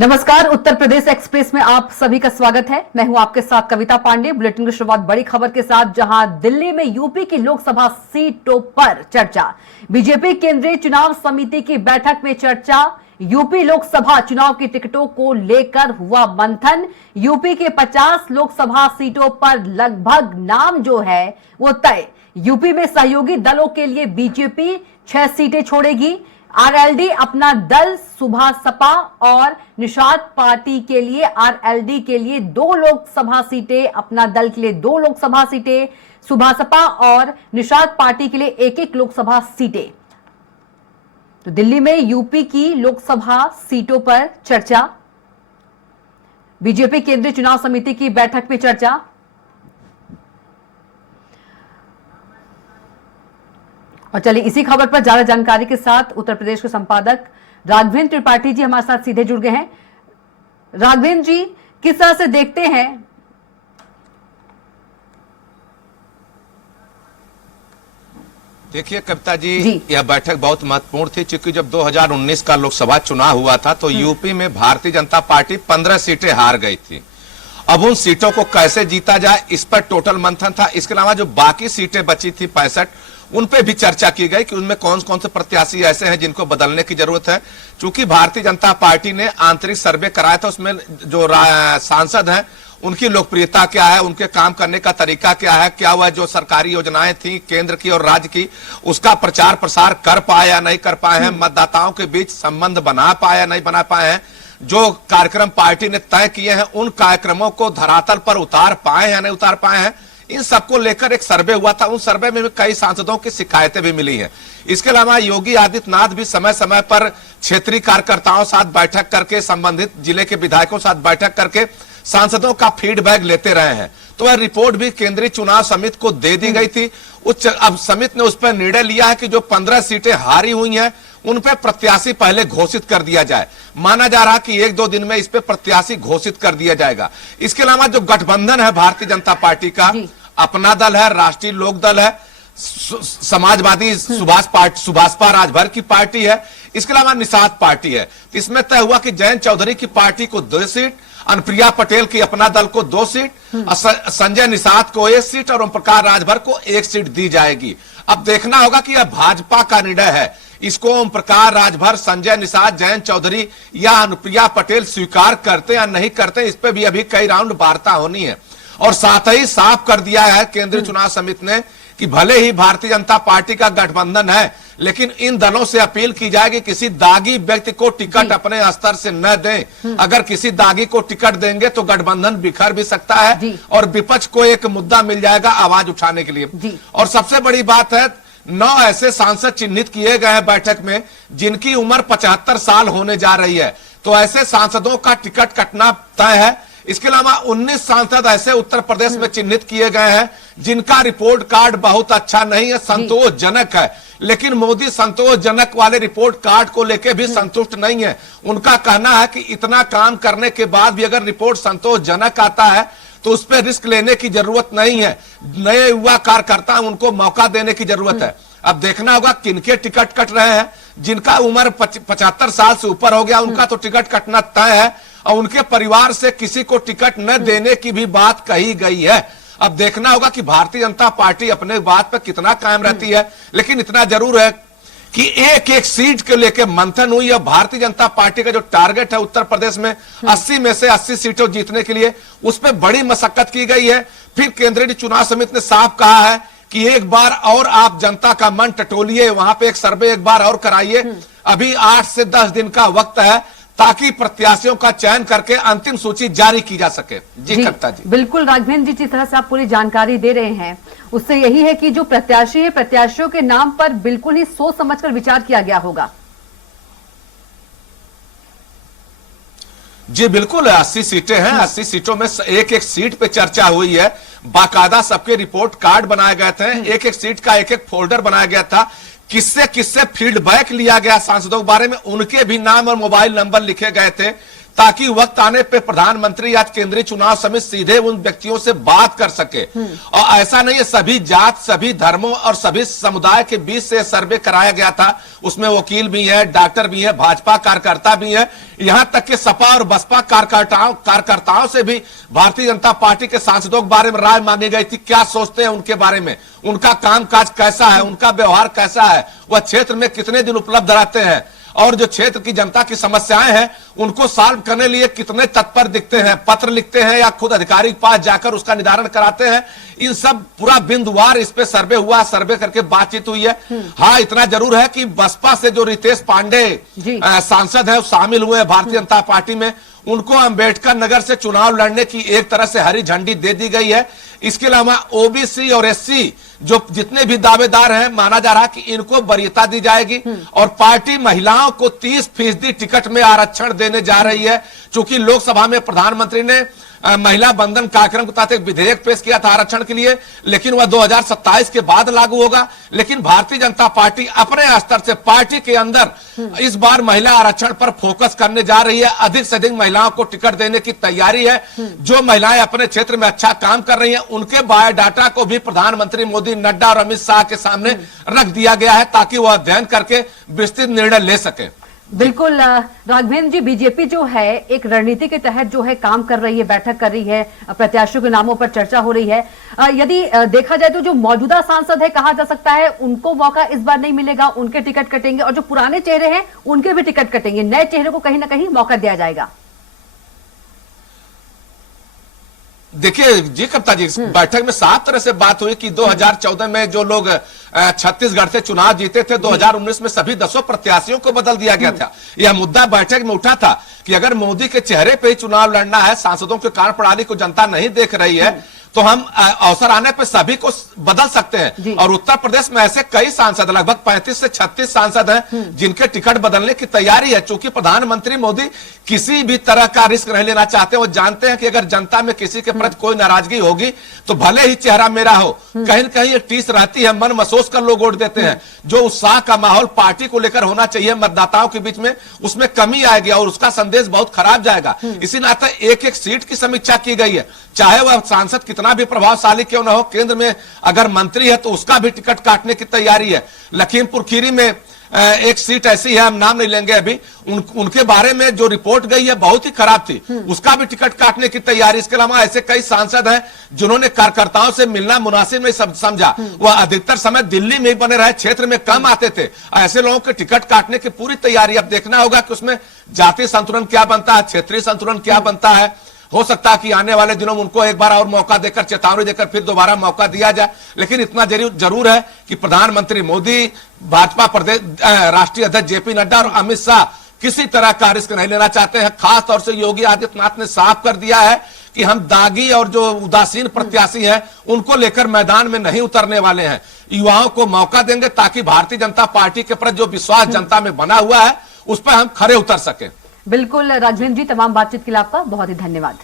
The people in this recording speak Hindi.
नमस्कार, उत्तर प्रदेश एक्सप्रेस में आप सभी का स्वागत है। मैं हूं आपके साथ कविता पांडे। बुलेटिन की शुरुआत बड़ी खबर के साथ, जहां दिल्ली में यूपी की लोकसभा सीटों पर चर्चा। बीजेपी केंद्रीय चुनाव समिति की बैठक में चर्चा। यूपी लोकसभा चुनाव की टिकटों को लेकर हुआ मंथन। यूपी के 50 लोकसभा सीटों पर लगभग नाम जो है वो तय। यूपी में सहयोगी दलों के लिए बीजेपी 6 सीटें छोड़ेगी। आरएलडी अपना दल, सुभा सपा और निषाद पार्टी के लिए आरएलडी के लिए 2 लोकसभा सीटें, अपना दल के लिए 2 लोकसभा सीटें, सुभा सपा और निषाद पार्टी के लिए 1-1 लोकसभा सीटें। तो दिल्ली में यूपी की लोकसभा सीटों पर चर्चा। बीजेपी केंद्रीय चुनाव समिति की बैठक में चर्चा। और चलिए इसी खबर पर ज्यादा जानकारी के साथ उत्तर प्रदेश के संपादक राघवेंद्र त्रिपाठी जी हमारे साथ सीधे जुड़ गए हैं। राघवेंद्र जी, किस तरह से देखते हैं? देखिए कविता जी, यह बैठक बहुत महत्वपूर्ण थी, क्योंकि जब 2019 का लोकसभा चुनाव हुआ था तो यूपी में भारतीय जनता पार्टी 15 सीटें हार गई थी। अब उन सीटों को कैसे जीता जाए, इस पर टोटल मंथन था। इसके अलावा जो बाकी सीटें बची थी 65, उन पे भी चर्चा की गई कि उनमें कौन कौन से प्रत्याशी ऐसे हैं जिनको बदलने की जरूरत है। चूंकि भारतीय जनता पार्टी ने आंतरिक सर्वे कराया था, उसमें जो सांसद हैं उनकी लोकप्रियता क्या है, उनके काम करने का तरीका क्या है, क्या वह जो सरकारी योजनाएं थी केंद्र की और राज्य की, उसका प्रचार प्रसार कर पाए या नहीं कर पाए हैं, मतदाताओं के बीच संबंध बना पाए या नहीं बना पाए हैं, जो कार्यक्रम पार्टी ने तय किए हैं उन कार्यक्रमों को धरातल पर उतार पाए या नहीं उतार पाए हैं, इन सबको लेकर एक सर्वे हुआ था। उन सर्वे में भी कई सांसदों की शिकायतें भी मिली हैं। इसके अलावा योगी आदित्यनाथ भी समय समय पर क्षेत्रीय कार्यकर्ताओं साथ बैठक करके, संबंधित जिले के विधायकों साथ बैठक करके सांसदों का फीडबैक लेते रहे हैं। तो वह रिपोर्ट भी केंद्रीय चुनाव समिति को दे दी गई थी। अब समिति ने उस पर निर्णय लिया है कि जो 15 सीटें हारी हुई हैं उन पे प्रत्याशी पहले घोषित कर दिया जाए। माना जा रहा कि 1-2 दिन में इस पे प्रत्याशी घोषित कर दिया जाएगा। इसके अलावा जो गठबंधन है भारतीय जनता पार्टी का, अपना दल है, राष्ट्रीय लोक दल है, समाजवादी सुभाषपा राजभर की पार्टी है, इसके अलावा निषाद पार्टी है। इसमें तय हुआ कि जयंत चौधरी की पार्टी को 2 सीट, अनुप्रिया पटेल की अपना दल को 2 सीट, संजय निषाद को 1 सीट और ओम प्रकाश राजभर को 1 सीट दी जाएगी। अब देखना होगा कि यह भाजपा का निर्णय है, इसको ओम प्रकाश राजभर, संजय निषाद, जयंत चौधरी या अनुप्रिया पटेल स्वीकार करते या नहीं करते, इस पे भी अभी कई राउंड वार्ता होनी है। और साथ ही साफ कर दिया है केंद्रीय चुनाव समिति ने कि भले ही भारतीय जनता पार्टी का गठबंधन है, लेकिन इन दलों से अपील की जाएगी किसी दागी व्यक्ति को टिकट अपने स्तर से न दें। अगर किसी दागी को टिकट देंगे तो गठबंधन बिखर भी सकता है और विपक्ष को एक मुद्दा मिल जाएगा आवाज उठाने के लिए। और सबसे बड़ी बात है, 9 ऐसे सांसद चिन्हित किए गए हैं बैठक में जिनकी उम्र 75 साल होने जा रही है। तो ऐसे सांसदों का टिकट कटना तय है। इसके अलावा 19 सांसद ऐसे उत्तर प्रदेश में चिन्हित किए गए हैं जिनका रिपोर्ट कार्ड बहुत अच्छा नहीं है, संतोषजनक है। लेकिन मोदी संतोषजनक वाले रिपोर्ट कार्ड को लेकर भी संतुष्ट नहीं है। उनका कहना है कि इतना काम करने के बाद भी अगर रिपोर्ट संतोषजनक आता है तो उस पर रिस्क लेने की जरूरत नहीं है। नए युवा कार्यकर्ता उनको मौका देने की जरूरत है। अब देखना होगा किनके टिकट कट रहे हैं। जिनका उम्र 75 साल से ऊपर हो गया उनका तो टिकट कटना तय है, और उनके परिवार से किसी को टिकट न देने की भी बात कही गई है। अब देखना होगा कि भारतीय जनता पार्टी अपने बात पर कितना कायम रहती है। लेकिन इतना जरूर है कि एक सीट के लेके मंथन हुई है। भारतीय जनता पार्टी का जो टारगेट है उत्तर प्रदेश में 80 में से 80 सीटों जीतने के लिए, उस पर बड़ी मशक्कत की गई है। फिर केंद्रीय चुनाव समिति ने साफ कहा है कि एक बार और आप जनता का मन टटोलिए, वहां पे एक सर्वे एक बार और कराइए। अभी 8 से 10 दिन का वक्त है ताकि प्रत्याशियों का चयन करके अंतिम सूची जारी की जा सके। जी कविता जी, बिल्कुल राघवेंद्र जी, जिस तरह से आप पूरी जानकारी दे रहे हैं उससे यही है कि जो प्रत्याशी है, प्रत्याशियों के नाम पर बिल्कुल ही सोच समझकर विचार किया गया होगा। जी बिल्कुल, 80 सीटें हैं। 80 सीटों में एक सीट पे चर्चा हुई है। बाकायदा सबके रिपोर्ट कार्ड बनाए गए थे, एक सीट का एक फोल्डर बनाया गया था। किससे फीडबैक लिया गया सांसदों के बारे में, उनके भी नाम और मोबाइल नंबर लिखे गए थे ताकि वक्त आने पे प्रधानमंत्री या केंद्रीय चुनाव समिति सीधे उन व्यक्तियों से बात कर सके। और ऐसा नहीं है, सभी जात, सभी धर्मों और सभी समुदाय के बीच से सर्वे कराया गया था। उसमें वकील भी है, डॉक्टर भी है, भाजपा कार्यकर्ता भी है, यहां तक कि सपा और बसपा कार्यकर्ताओं से भी भारतीय जनता पार्टी के सांसदों के बारे में राय मांगी गई थी। क्या सोचते हैं उनके बारे में, उनका कामकाज कैसा है, उनका व्यवहार कैसा है, वह क्षेत्र में कितने दिन उपलब्ध रहते हैं और जो क्षेत्र की जनता की समस्याएं हैं उनको सॉल्व करने लिए कितने तत्पर दिखते हैं, पत्र लिखते हैं या खुद अधिकारी के पास जाकर उसका निदान कराते हैं। इन सब पूरा बिंदुवार इस पे सर्वे हुआ, सर्वे करके बातचीत हुई है। हाँ, इतना जरूर है कि बसपा से जो रितेश पांडे सांसद है शामिल हुए भारतीय जनता पार्टी में, उनको अंबेडकर नगर से चुनाव लड़ने की एक तरह से हरी झंडी दे दी गई है। इसके अलावा ओबीसी और एससी जो जितने भी दावेदार हैं, माना जा रहा है कि इनको वरीयता दी जाएगी और पार्टी महिलाओं को 30% टिकट में आरक्षण देने जा रही है। चूंकि लोकसभा में प्रधानमंत्री ने महिला बंधन कार्यक्रम के तहत एक विधेयक पेश किया था आरक्षण के लिए, लेकिन वह 2027 के बाद लागू होगा। लेकिन भारतीय जनता पार्टी अपने स्तर से पार्टी के अंदर इस बार महिला आरक्षण पर फोकस करने जा रही है। अधिक से अधिक महिलाओं को टिकट देने की तैयारी है। जो महिलाएं अपने क्षेत्र में अच्छा काम कर रही हैं उनके बायोडाटा को भी प्रधानमंत्री मोदी, नड्डा और अमित शाह के सामने रख दिया गया है ताकि वह अध्ययन करके विस्तृत निर्णय ले सके। बिल्कुल राघवेंद्र जी, बीजेपी जो है एक रणनीति के तहत जो है काम कर रही है, बैठक कर रही है, प्रत्याशियों के नामों पर चर्चा हो रही है। यदि देखा जाए तो जो मौजूदा सांसद है, कहा जा सकता है उनको मौका इस बार नहीं मिलेगा, उनके टिकट कटेंगे और जो पुराने चेहरे हैं उनके भी टिकट कटेंगे, नए चेहरे को कहीं ना कहीं मौका दिया जाएगा। देखिए जी कप्ता जी, बैठक में साफ तरह से बात हुई कि 2014 में जो लोग छत्तीसगढ़ से चुनाव जीते थे, 2019 में सभी 10 प्रत्याशियों को बदल दिया गया था। यह मुद्दा बैठक में उठा था कि अगर मोदी के चेहरे पे ही चुनाव लड़ना है, सांसदों के कार्यप्रणाली को जनता नहीं देख रही है, तो हम अवसर आने पर सभी को बदल सकते हैं। और उत्तर प्रदेश में ऐसे कई सांसद, लगभग 35 से 36 सांसद हैं जिनके टिकट बदलने की तैयारी है। चूंकि प्रधानमंत्री मोदी किसी भी तरह का रिस्क नहीं लेना चाहते। वो जानते हैं कि अगर जनता में किसी के प्रति कोई नाराजगी होगी तो भले ही चेहरा मेरा हो, कहीं न कहीं एक टीस रहती है, मन महसूस कर लोग वोट देते हैं। जो उत्साह का माहौल पार्टी को लेकर होना चाहिए मतदाताओं के बीच में, उसमें कमी आएगी और उसका संदेश बहुत खराब जाएगा। इसी नाते एक एक सीट की समीक्षा की गई है, चाहे वह सांसद कितना भी प्रभावशाली क्यों ना हो। केंद्र में अगर मंत्री है तो उसका भी टिकट काटने की तैयारी है। लखीमपुर खीरी में एक सीट ऐसी है, हम नाम नहीं लेंगे अभी, उनके बारे में जो रिपोर्ट गई है बहुत ही खराब थी, उसका भी टिकट काटने की तैयारी। इसके अलावा ऐसे कई सांसद हैं जिन्होंने कार्यकर्ताओं से मिलना मुनासिब नहीं समझा, वह अधिकतर समय दिल्ली में ही बने रहे, क्षेत्र में कम आते थे। ऐसे लोगों के टिकट काटने की पूरी तैयारी। अब देखना होगा कि उसमें जातीय संतुलन क्या बनता है, क्षेत्रीय संतुलन क्या बनता है। हो सकता है कि आने वाले दिनों में उनको एक बार और मौका देकर, चेतावनी देकर फिर दोबारा मौका दिया जाए। लेकिन इतना जरूर है कि प्रधानमंत्री मोदी, भाजपा प्रदेश राष्ट्रीय अध्यक्ष जेपी नड्डा और अमित शाह किसी तरह का रिस्क नहीं लेना चाहते हैं। खास तौर से योगी आदित्यनाथ ने साफ कर दिया है कि हम दागी और जो उदासीन प्रत्याशी हैं उनको लेकर मैदान में नहीं उतरने वाले हैं। युवाओं को मौका देंगे ताकि भारतीय जनता पार्टी के प्रति जो विश्वास जनता में बना हुआ है उस पर हम खरे उतर सके। बिल्कुल राघवेंद्र जी, तमाम बातचीत के लिए आपका बहुत ही धन्यवाद।